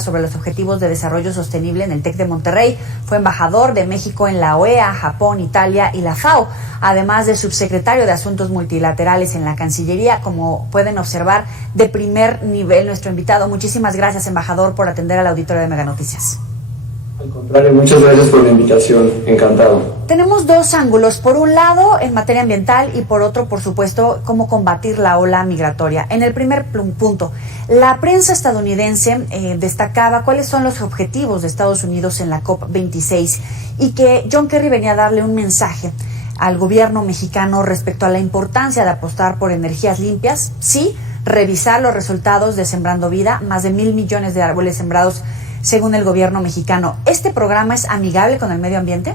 sobre los Objetivos de Desarrollo Sostenible en el TEC de Monterrey. Fue embajador de México en la OEA, Japón, Italia y la FAO, además de subsecretario de Asuntos Multilaterales en la Cancillería. Como pueden observar, de primer nivel nuestro invitado. Muchísimas gracias, embajador, por atender al auditorio de Mega Noticias. Al contrario, muchas gracias por la invitación, encantado. Tenemos dos ángulos, por un lado en materia ambiental y por otro, por supuesto, cómo combatir la ola migratoria. En el primer punto, la prensa estadounidense destacaba cuáles son los objetivos de Estados Unidos en la COP26 y que John Kerry venía a darle un mensaje al gobierno mexicano respecto a la importancia de apostar por energías limpias, sí, revisar los resultados de Sembrando Vida, más de 1,000 millones de árboles sembrados según el gobierno mexicano. ¿Este programa es amigable con el medio ambiente?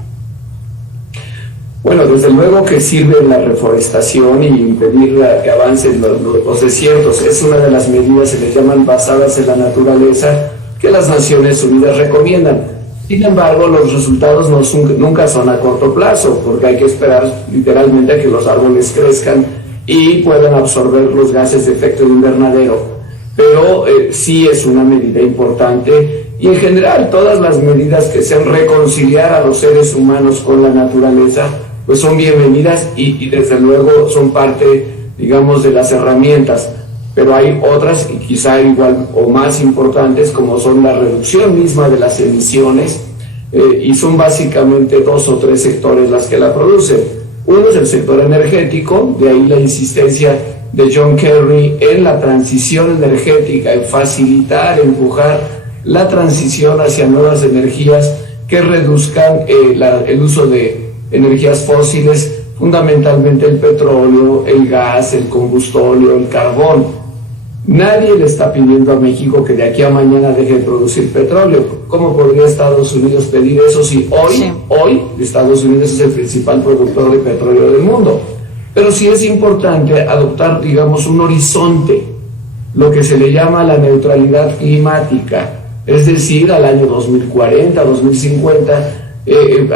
Bueno, desde luego que sirve la reforestación y impedir que avancen los desiertos. Es una de las medidas, se les llaman basadas en la naturaleza, que las Naciones Unidas recomiendan. Sin embargo, los resultados nunca son a corto plazo, porque hay que esperar literalmente a que los árboles crezcan y puedan absorber los gases de efecto invernadero. Pero sí es una medida importante. Y en general todas las medidas que sean reconciliar a los seres humanos con la naturaleza, pues son bienvenidas y desde luego son parte, digamos, de las herramientas. Pero hay otras, y quizá igual o más importantes, como son la reducción misma de las emisiones, y son básicamente 2 o 3 sectores las que la producen. Uno es el sector energético, de ahí la insistencia de John Kerry en la transición energética, en facilitar, empujar la transición hacia nuevas energías que reduzcan el uso de energías fósiles, fundamentalmente el petróleo, el gas, el combustóleo, el carbón. Nadie le está pidiendo a México que de aquí a mañana deje de producir petróleo. ¿Cómo podría Estados Unidos pedir eso si hoy Estados Unidos es el principal productor de petróleo del mundo? Pero sí es importante adoptar, digamos, un horizonte, lo que se le llama la neutralidad climática. Es decir, al año 2040, 2050,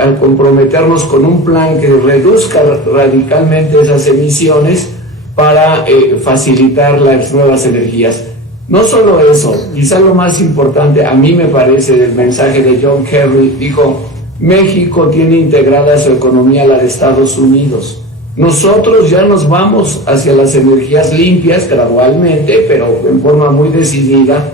al comprometernos con un plan que reduzca radicalmente esas emisiones para facilitar las nuevas energías. No solo eso, quizá lo más importante a mí me parece del mensaje de John Kerry, dijo, México tiene integrada su economía a la de Estados Unidos. Nosotros ya nos vamos hacia las energías limpias gradualmente, pero en forma muy decidida.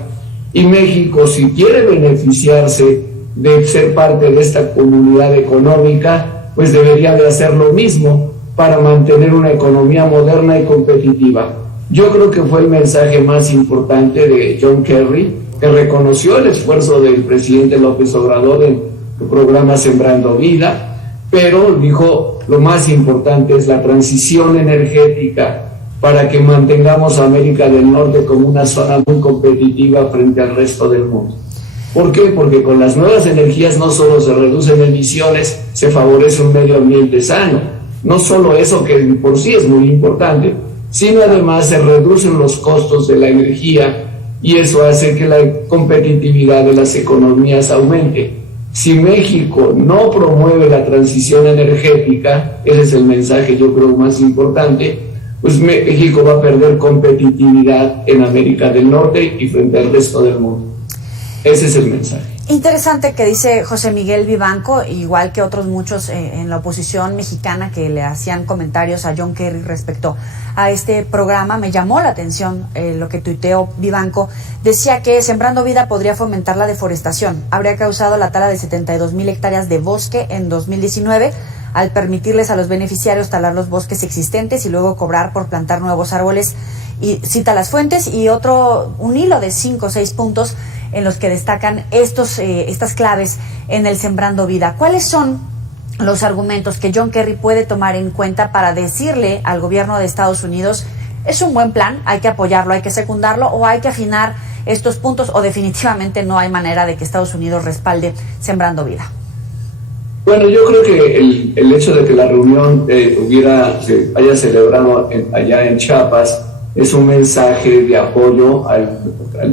Y México, si quiere beneficiarse de ser parte de esta comunidad económica, pues debería de hacer lo mismo para mantener una economía moderna y competitiva. Yo creo que fue el mensaje más importante de John Kerry, que reconoció el esfuerzo del presidente López Obrador en el programa Sembrando Vida, pero dijo, lo más importante es la transición energética, para que mantengamos a América del Norte como una zona muy competitiva frente al resto del mundo. ¿Por qué? Porque con las nuevas energías no solo se reducen emisiones, se favorece un medio ambiente sano. No solo eso, que por sí es muy importante, sino además se reducen los costos de la energía y eso hace que la competitividad de las economías aumente. Si México no promueve la transición energética, ese es el mensaje yo creo más importante, pues México va a perder competitividad en América del Norte y frente al resto del mundo. Ese es el mensaje. Interesante que dice José Miguel Vivanco, igual que otros muchos en la oposición mexicana que le hacían comentarios a John Kerry respecto a este programa. Me llamó la atención lo que tuiteó Vivanco. Decía que Sembrando Vida podría fomentar la deforestación. Habría causado la tala de 72,000 hectáreas de bosque en 2019, al permitirles a los beneficiarios talar los bosques existentes y luego cobrar por plantar nuevos árboles. Y cita las fuentes y un hilo de 5 o 6 puntos en los que destacan estas claves en el Sembrando Vida. ¿Cuáles son los argumentos que John Kerry puede tomar en cuenta para decirle al gobierno de Estados Unidos, es un buen plan, hay que apoyarlo, hay que secundarlo, o hay que afinar estos puntos, o definitivamente no hay manera de que Estados Unidos respalde Sembrando Vida? Bueno, yo creo que el hecho de que la reunión se haya celebrado allá en Chiapas es un mensaje de apoyo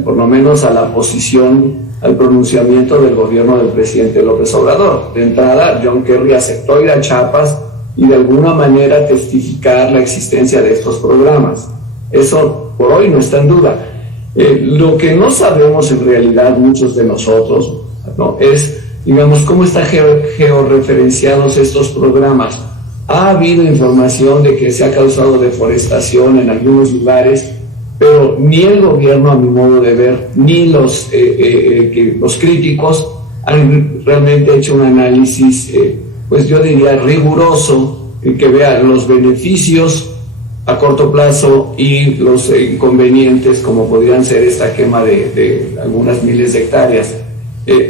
por lo menos a la posición, al pronunciamiento del gobierno del presidente López Obrador. De entrada, John Kerry aceptó ir a Chiapas y de alguna manera testificar la existencia de estos programas. Eso por hoy no está en duda. Lo que no sabemos en realidad muchos de nosotros, ¿no?, es, digamos, cómo están georreferenciados estos programas. Ha habido información de que se ha causado deforestación en algunos lugares, pero ni el gobierno, a mi modo de ver, ni los críticos han realmente hecho un análisis, pues yo diría riguroso, que vea los beneficios a corto plazo y los inconvenientes, como podrían ser esta quema de algunas miles de hectáreas.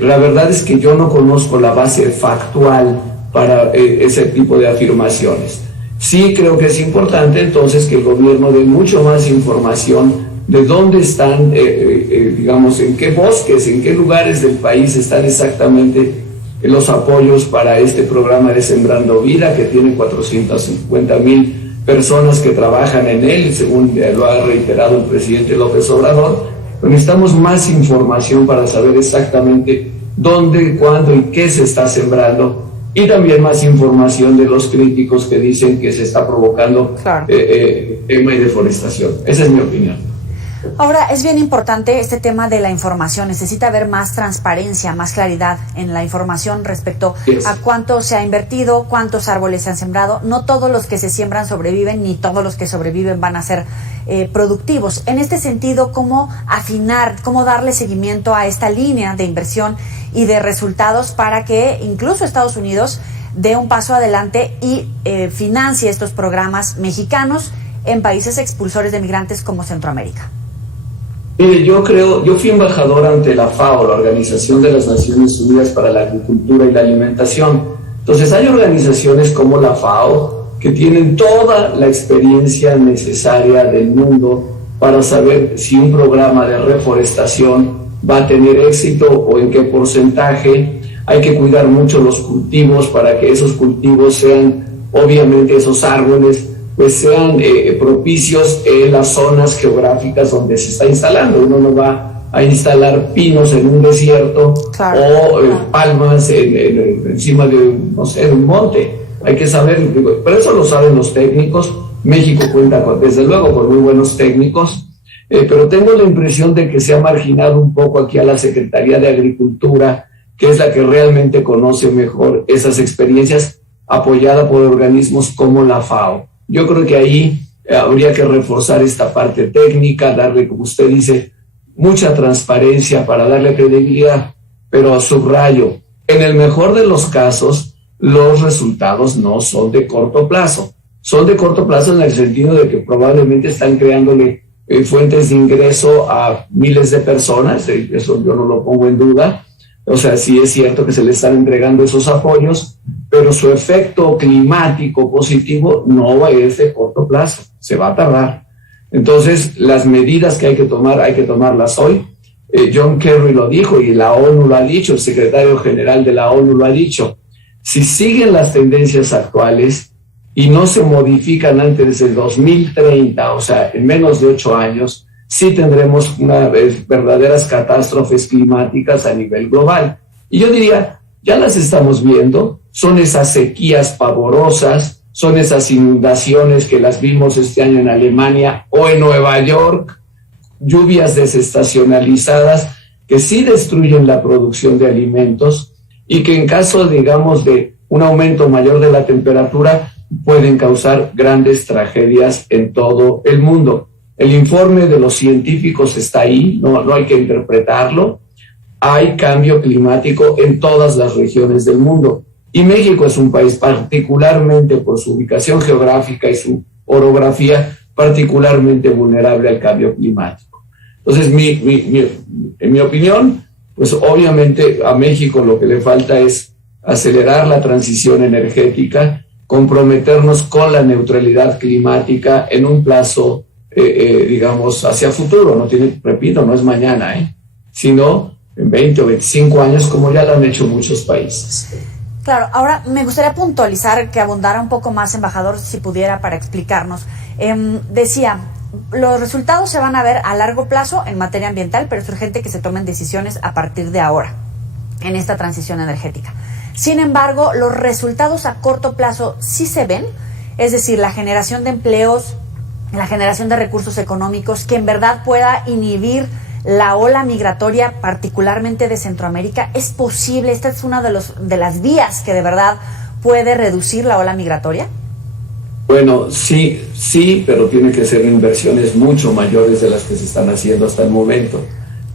La verdad es que yo no conozco la base factual para ese tipo de afirmaciones. Sí creo que es importante entonces que el gobierno dé mucho más información de dónde están, digamos, en qué bosques, en qué lugares del país están exactamente los apoyos para este programa de Sembrando Vida, que tiene 450,000 personas que trabajan en él, según lo ha reiterado el presidente López Obrador. Pero necesitamos más información para saber exactamente dónde, cuándo y qué se está sembrando, y también más información de los críticos que dicen que se está provocando quema y deforestación. Esa es mi opinión. Ahora, es bien importante este tema de la información. Necesita haber más transparencia, más claridad en la información respecto a cuánto se ha invertido, cuántos árboles se han sembrado. No todos los que se siembran sobreviven, ni todos los que sobreviven van a ser productivos. En este sentido, ¿cómo afinar, cómo darle seguimiento a esta línea de inversión y de resultados para que incluso Estados Unidos dé un paso adelante y financie estos programas mexicanos en países expulsores de migrantes como Centroamérica? Mire, yo fui embajador ante la FAO, la Organización de las Naciones Unidas para la Agricultura y la Alimentación. Entonces hay organizaciones como la FAO que tienen toda la experiencia necesaria del mundo para saber si un programa de reforestación va a tener éxito o en qué porcentaje. Hay que cuidar mucho los cultivos para que esos cultivos sean, obviamente esos árboles, pues sean propicios en las zonas geográficas donde se está instalando. Uno no va a instalar pinos en un desierto, claro, o palmas encima de, no sé, de un monte. Hay que saber, pero eso lo saben los técnicos. México cuenta desde luego con muy buenos técnicos, pero tengo la impresión de que se ha marginado un poco aquí a la Secretaría de Agricultura, que es la que realmente conoce mejor esas experiencias, apoyada por organismos como la FAO. Yo creo que ahí habría que reforzar esta parte técnica, darle, como usted dice, mucha transparencia para darle credibilidad, pero subrayo, en el mejor de los casos, los resultados no son de corto plazo. Son de corto plazo en el sentido de que probablemente están creándole fuentes de ingreso a miles de personas, eso yo no lo pongo en duda. O sea, sí es cierto que se le están entregando esos apoyos, pero su efecto climático positivo no es de corto plazo, se va a tardar. Entonces, las medidas que hay que tomarlas hoy. John Kerry lo dijo y la ONU lo ha dicho, el secretario general de la ONU lo ha dicho. Si siguen las tendencias actuales y no se modifican antes del 2030, o sea, en menos de 8 años, sí tendremos verdaderas catástrofes climáticas a nivel global. Y yo diría, ya las estamos viendo, son esas sequías pavorosas, son esas inundaciones que las vimos este año en Alemania o en Nueva York, lluvias desestacionalizadas que sí destruyen la producción de alimentos y que en caso, digamos, de un aumento mayor de la temperatura pueden causar grandes tragedias en todo el mundo. El informe de los científicos está ahí, no hay que interpretarlo. Hay cambio climático en todas las regiones del mundo. Y México es un país particularmente por su ubicación geográfica y su orografía, particularmente vulnerable al cambio climático. Entonces, en mi opinión, pues obviamente a México lo que le falta es acelerar la transición energética, comprometernos con la neutralidad climática en un plazo digamos, hacia futuro, repito, no es mañana, sino en 20 o 25 años, como ya lo han hecho muchos países. Claro, ahora me gustaría puntualizar, que abundara un poco más, embajador, si pudiera, para explicarnos. Decía, los resultados se van a ver a largo plazo en materia ambiental, pero es urgente que se tomen decisiones a partir de ahora, en esta transición energética. Sin embargo, los resultados a corto plazo sí se ven, es decir, la generación de empleos, la generación de recursos económicos que en verdad pueda inhibir la ola migratoria, particularmente de Centroamérica? ¿Es posible? ¿Esta es una de las vías que de verdad puede reducir la ola migratoria? Bueno, sí, pero tiene que ser inversiones mucho mayores de las que se están haciendo hasta el momento.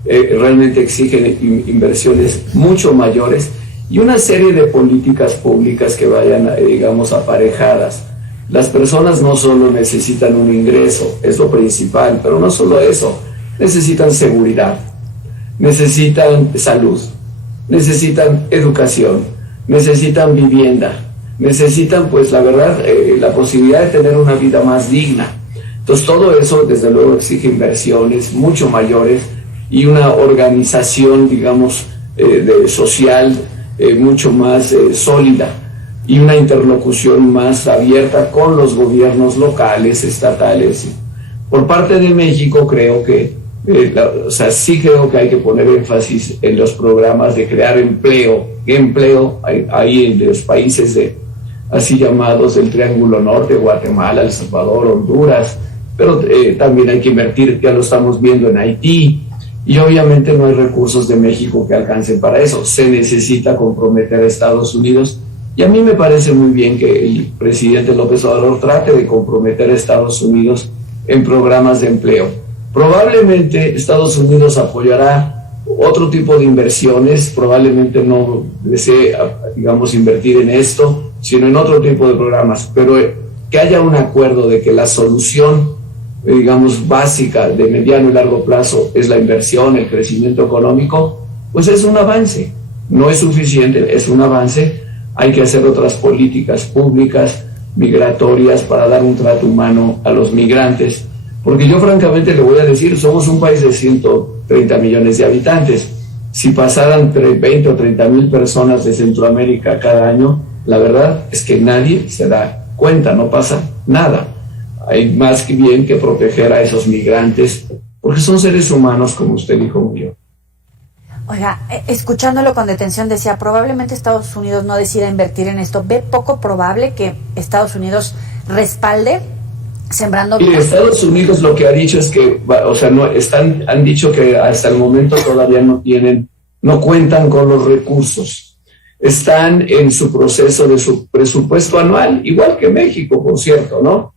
Realmente exigen inversiones mucho mayores y una serie de políticas públicas que vayan, digamos, aparejadas. Las personas no solo necesitan un ingreso, es lo principal, pero no solo eso, necesitan seguridad, necesitan salud, necesitan educación, necesitan vivienda, necesitan, pues la verdad, la posibilidad de tener una vida más digna. Entonces todo eso desde luego exige inversiones mucho mayores y una organización, digamos, social mucho más sólida y una interlocución más abierta con los gobiernos locales, estatales. Por parte de México creo que, sí creo que hay que poner énfasis en los programas de crear empleo ahí en los países así llamados del Triángulo Norte, Guatemala, El Salvador, Honduras, pero también hay que invertir, ya lo estamos viendo en Haití, y obviamente no hay recursos de México que alcancen para eso. Se necesita comprometer a Estados Unidos, y a mí me parece muy bien que el presidente López Obrador trate de comprometer a Estados Unidos en programas de empleo. Probablemente Estados Unidos apoyará otro tipo de inversiones, probablemente no desee, digamos, invertir en esto, sino en otro tipo de programas, pero que haya un acuerdo de que la solución, digamos, básica de mediano y largo plazo es la inversión, el crecimiento económico, pues es un avance. No es suficiente, es un avance. Hay que hacer otras políticas públicas, migratorias, para dar un trato humano a los migrantes, porque yo francamente le voy a decir, somos un país de 130 millones de habitantes. Si pasaran 20 o 30 mil personas de Centroamérica cada año, la verdad es que nadie se da cuenta, no pasa nada. Hay más que bien que proteger a esos migrantes, porque son seres humanos, como usted dijo muy bien. Oiga, escuchándolo con detención decía, probablemente Estados Unidos no decida invertir en esto. ¿Ve poco probable que Estados Unidos respalde sembrando? Y Estados Unidos lo que ha dicho es que, han dicho que hasta el momento todavía no cuentan con los recursos. Están en su proceso de su presupuesto anual, igual que México, por cierto, ¿no?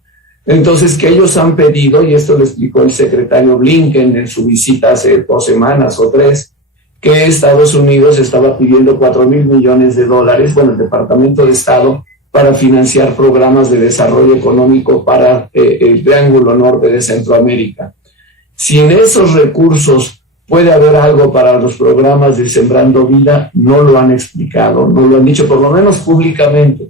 Entonces, que ellos han pedido, y esto lo explicó el secretario Blinken en su visita hace 2 semanas o 3, que Estados Unidos estaba pidiendo $4,000 millones, bueno, el Departamento de Estado, para financiar programas de desarrollo económico para el Triángulo Norte de Centroamérica. Si en esos recursos puede haber algo para los programas de Sembrando Vida, no lo han explicado, no lo han dicho, por lo menos públicamente.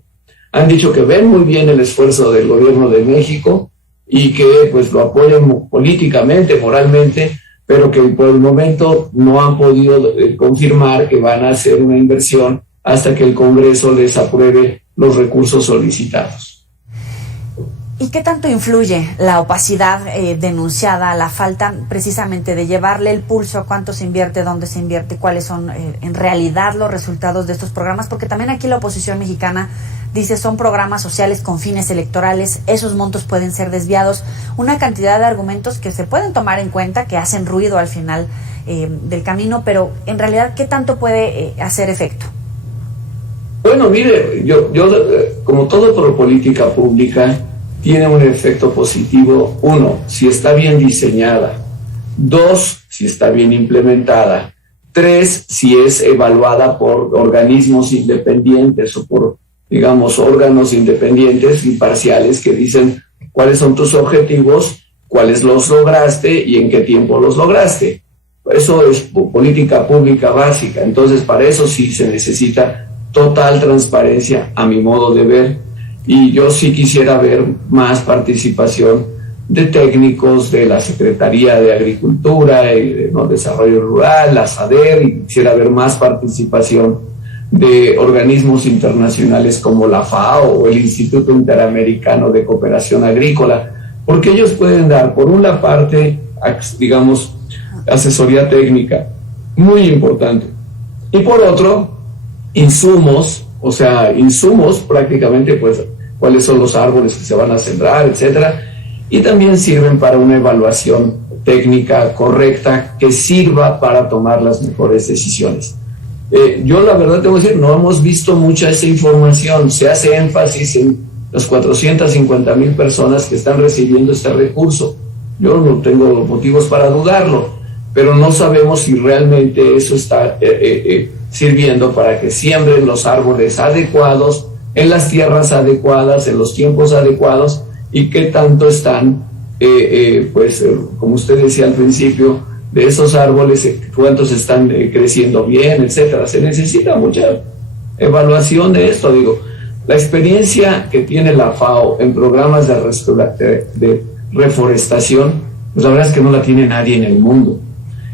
Han dicho que ven muy bien el esfuerzo del gobierno de México y que pues lo apoyan políticamente, moralmente, pero que por el momento no han podido confirmar que van a hacer una inversión hasta que el Congreso les apruebe los recursos solicitados. ¿Y qué tanto influye la opacidad denunciada, la falta precisamente de llevarle el pulso a cuánto se invierte, dónde se invierte, cuáles son en realidad los resultados de estos programas? Porque también aquí la oposición mexicana dice son programas sociales con fines electorales, esos montos pueden ser desviados, una cantidad de argumentos que se pueden tomar en cuenta, que hacen ruido al final del camino, pero en realidad, ¿qué tanto puede hacer efecto? Bueno, mire, yo como todo política pública, tiene un efecto positivo. 1, si está bien diseñada. 2, si está bien implementada. 3, si es evaluada por organismos independientes o por, digamos, órganos independientes imparciales que dicen cuáles son tus objetivos, cuáles los lograste y en qué tiempo los lograste. Eso es política pública básica. Entonces, para eso sí se necesita total transparencia, a mi modo de ver. Y yo sí quisiera ver más participación de técnicos de la Secretaría de Agricultura y de Desarrollo Rural, la SADER, y quisiera ver más participación de organismos internacionales como la FAO o el Instituto Interamericano de Cooperación Agrícola, porque ellos pueden dar, por una parte, digamos, asesoría técnica, muy importante, y por otro, insumos prácticamente, pues, cuáles son los árboles que se van a sembrar, etcétera, y también sirven para una evaluación técnica correcta que sirva para tomar las mejores decisiones. Yo la verdad tengo que decir, no hemos visto mucha esa información. Se hace énfasis en las 450,000 personas que están recibiendo este recurso. Yo no tengo motivos para dudarlo, pero no sabemos si realmente eso está sirviendo para que siembren los árboles adecuados, en las tierras adecuadas, en los tiempos adecuados, y qué tanto están, como usted decía al principio, de esos árboles, cuántos están creciendo bien, etcétera. Se necesita mucha evaluación de esto. Digo, la experiencia que tiene la FAO en programas de reforestación, pues la verdad es que no la tiene nadie en el mundo.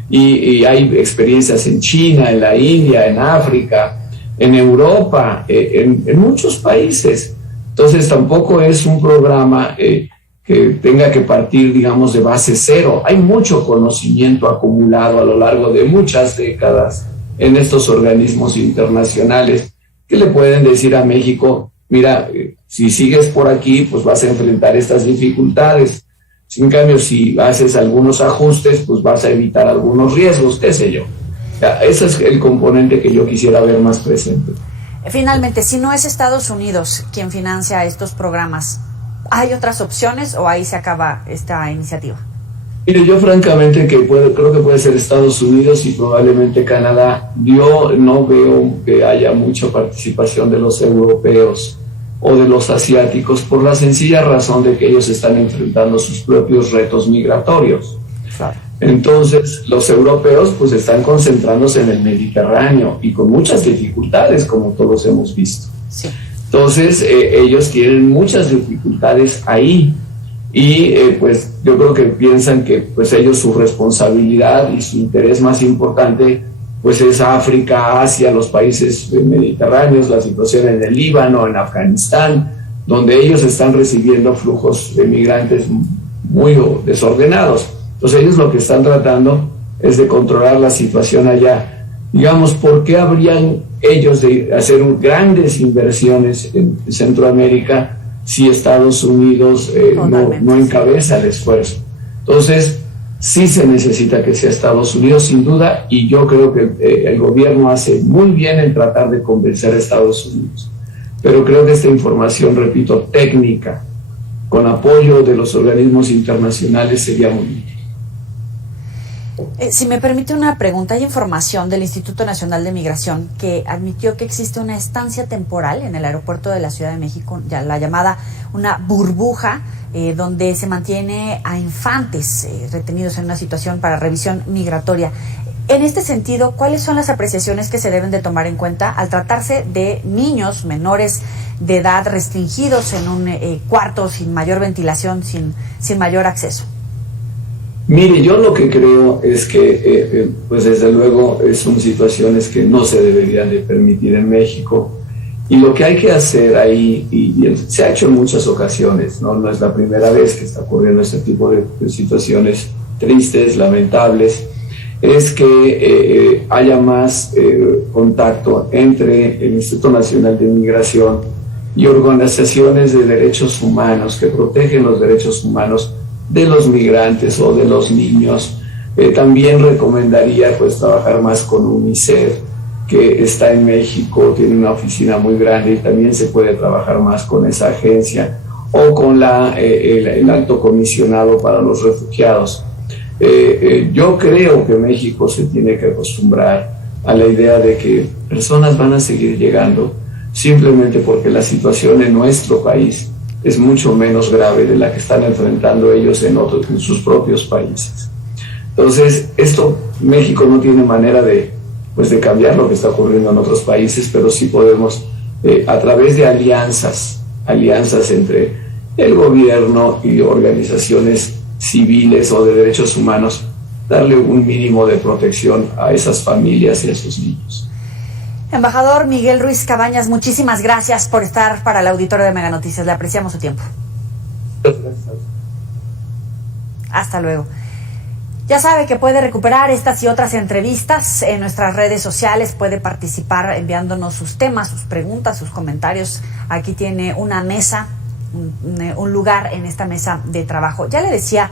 Y hay experiencias en China, en la India, en África, en Europa, en muchos países. Entonces tampoco es un programa que tenga que partir, digamos, de base cero. Hay mucho conocimiento acumulado a lo largo de muchas décadas en estos organismos internacionales que le pueden decir a México, mira, si sigues por aquí, pues vas a enfrentar estas dificultades. En cambio, si haces algunos ajustes, pues vas a evitar algunos riesgos, qué sé yo. Ese es el componente que yo quisiera ver más presente. Finalmente, si no es Estados Unidos quien financia estos programas, ¿hay otras opciones o ahí se acaba esta iniciativa? Mire, yo francamente creo que puede ser Estados Unidos y probablemente Canadá. Yo no veo que haya mucha participación de los europeos o de los asiáticos por la sencilla razón de que ellos están enfrentando sus propios retos migratorios. Claro. Entonces, los europeos pues están concentrándose en el Mediterráneo y con muchas dificultades, como todos hemos visto. Sí. Entonces, ellos tienen muchas dificultades ahí y pues yo creo que piensan que pues ellos su responsabilidad y su interés más importante pues es África, Asia, los países mediterráneos, la situación en el Líbano, en Afganistán, donde ellos están recibiendo flujos de migrantes muy desordenados. Entonces ellos lo que están tratando es de controlar la situación allá. Digamos, ¿por qué habrían ellos de hacer grandes inversiones en Centroamérica si Estados Unidos no encabeza el esfuerzo? Entonces, sí se necesita que sea Estados Unidos, sin duda, y yo creo que el gobierno hace muy bien en tratar de convencer a Estados Unidos. Pero creo que esta información, repito, técnica, con apoyo de los organismos internacionales, sería muy útil. Si me permite una pregunta, hay información del Instituto Nacional de Migración que admitió que existe una estancia temporal en el aeropuerto de la Ciudad de México, ya la llamada una burbuja, donde se mantiene a infantes retenidos en una situación para revisión migratoria. En este sentido, ¿cuáles son las apreciaciones que se deben de tomar en cuenta al tratarse de niños menores de edad restringidos en un cuarto sin mayor ventilación, sin mayor acceso? Mire, yo lo que creo es que, pues desde luego, son situaciones que no se deberían de permitir en México. Y lo que hay que hacer ahí, y se ha hecho en muchas ocasiones, no es la primera vez que está ocurriendo este tipo de situaciones tristes, lamentables, es que haya más contacto entre el Instituto Nacional de Migración y organizaciones de derechos humanos que protegen los derechos humanos de los migrantes o de los niños. También recomendaría pues trabajar más con UNICEF, que está en México, tiene una oficina muy grande y también se puede trabajar más con esa agencia, o con el Alto Comisionado para los Refugiados. Yo creo que México se tiene que acostumbrar a la idea de que personas van a seguir llegando simplemente porque la situación en nuestro país es mucho menos grave de la que están enfrentando ellos en sus propios países. Entonces, México no tiene manera de cambiar lo que está ocurriendo en otros países, pero sí podemos, a través de alianzas entre el gobierno y organizaciones civiles o de derechos humanos, darle un mínimo de protección a esas familias y a esos niños. Embajador Miguel Ruiz Cabañas, muchísimas gracias por estar para el auditorio de Mega Noticias. Le apreciamos su tiempo. Gracias. Hasta luego. Ya sabe que puede recuperar estas y otras entrevistas en nuestras redes sociales, puede participar enviándonos sus temas, sus preguntas, sus comentarios. Aquí tiene una mesa un lugar en esta mesa de trabajo. Ya le decía